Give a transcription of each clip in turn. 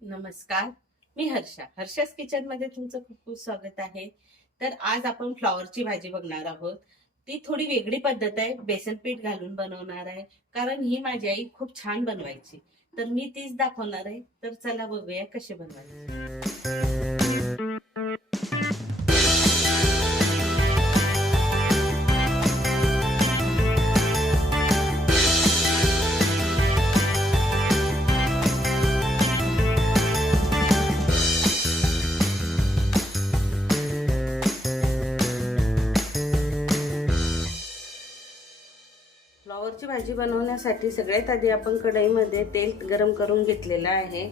नमस्कार. मी हर्षास किचन मध्ये तुमचं खूप खूप स्वागत आहे. तर आज आपण फ्लॉवरची भाजी बघणार आहोत. ती थोडी वेगळी पद्धत आहे, बेसन पीठ घालून बनवणार आहे. कारण ही माझी आई खूप छान बनवायची, तर मी तीच दाखवणार आहे. तर चला बघूया कशी बनवायची. फ्लॉवरची भाजी बनवण्यासाठी सगळ्यात आधी आपण कढईमध्ये तेल गरम करून घेतलेलं आहे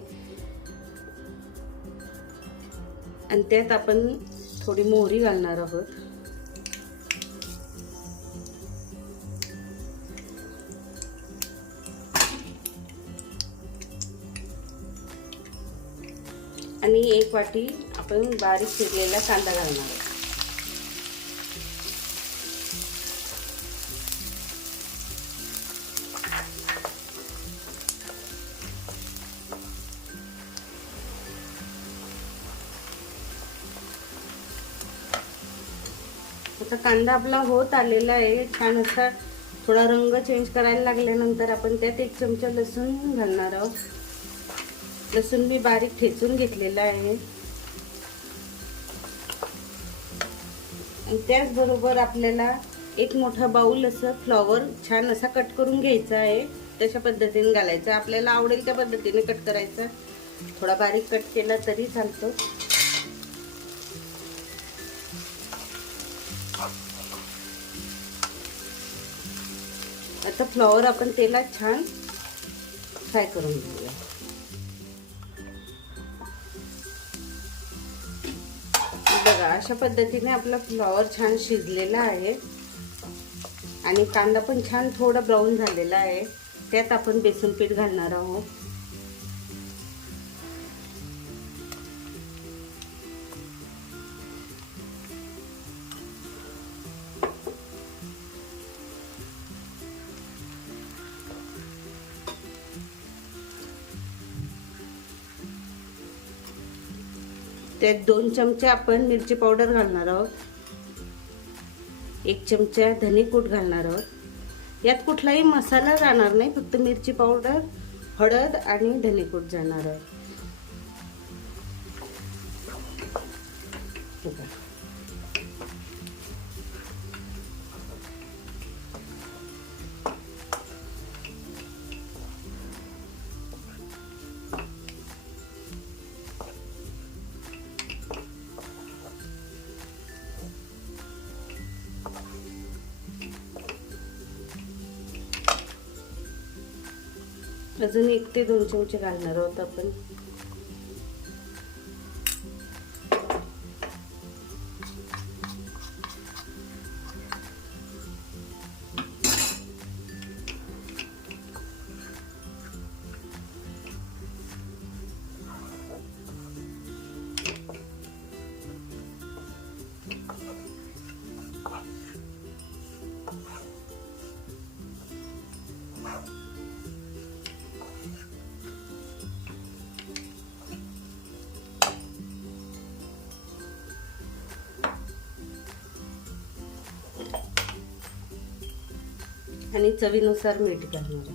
आणि त्यात आपण थोडी मोहरी घालणार आहोत. आणि 1 वाटी आपण बारीक चिरलेला कांदा घालणार आहोत. आता कांदा आपला होत आलेला आहे, छान असा थोडा रंग चेंज करायला लागल्यानंतर आपण त्यात 1 चमचा लसूण घालणार आहोत. लसूण मी बारीक ठेचून घेतलेला आहे आणि त्याचबरोबर आपल्याला 1 मोठा बाउल असं फ्लॉवर छान असा कट करून घ्यायचा आहे. तशा पद्धतीने घालायचं, आपल्याला आवडेल त्या पद्धतीने कट करायचं. थोडा बारीक कट केला तरी चालतो. आता फ्लॉवर आपण तेलात छान फ्राय करून घेऊया. बघा, अशा पद्धतीने आपला फ्लॉवर छान शिजलेला आहे आणि कांदा पण छान थोडा ब्राऊन झालेला आहे. त्यात आपण बेसन पीठ घालणार आहोत. त्यात 2 चमचे आपण मिरची पावडर घालणार आहोत. 1 चमचा धने पूड घालणार आहोत. यात कुठलाही मसाला जाणार नाही, फक्त मिरची पावडर, हळद आणि धने पूड जाणार आहे. अजून 1 ते 2 चमचे घालणार आहोत आपण. आणि चवीनुसार मीठ घालणार.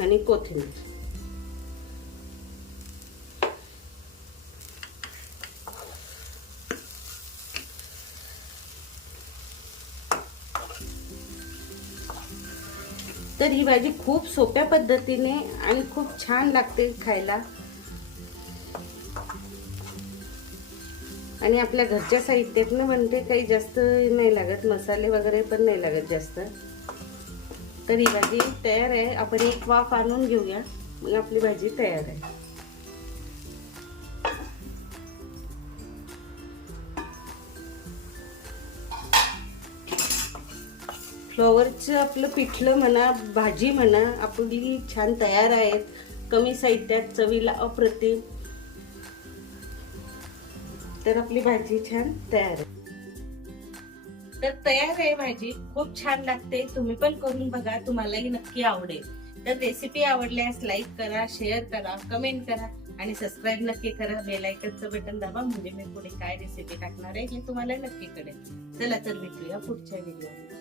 आणि कोथिंबीर. तर ही भाजी खूप सोप्या पद्धतीने आणि खूप छान लागते खायला आणि आपल्या घरच्या साहित्यातनं बनते. काही जास्त नाही लागत, मसाले वगैरे पण नाही लागत जास्त. तर ही भाजी तयार आहे. आपण 1 वाफ आणून घेऊया, मग आपली भाजी तयार आहे. फ्लॉवरचं आपलं पिठलं म्हणा, भाजी म्हणा, आपली छान तयार आहेत. कमी साहित्यात, चवीला अप्रतिम. तर आपली भाजी छान तयार आहे. तर तयार आहे भाजी, खूप छान लागते. तुम्ही पण करून बघा, तुम्हालाही नक्की आवडेल. तर रेसिपी आवडल्यास लाईक करा, शेअर करा, कमेंट करा आणि सबस्क्राईब नक्की करा. बेल आयकॉनचं बटन दाबा, म्हणजे मी पुढे काय रेसिपी टाकणार आहे हे तुम्हाला नक्की कळेल. चला तर भेटूया पुढच्या व्हिडिओ.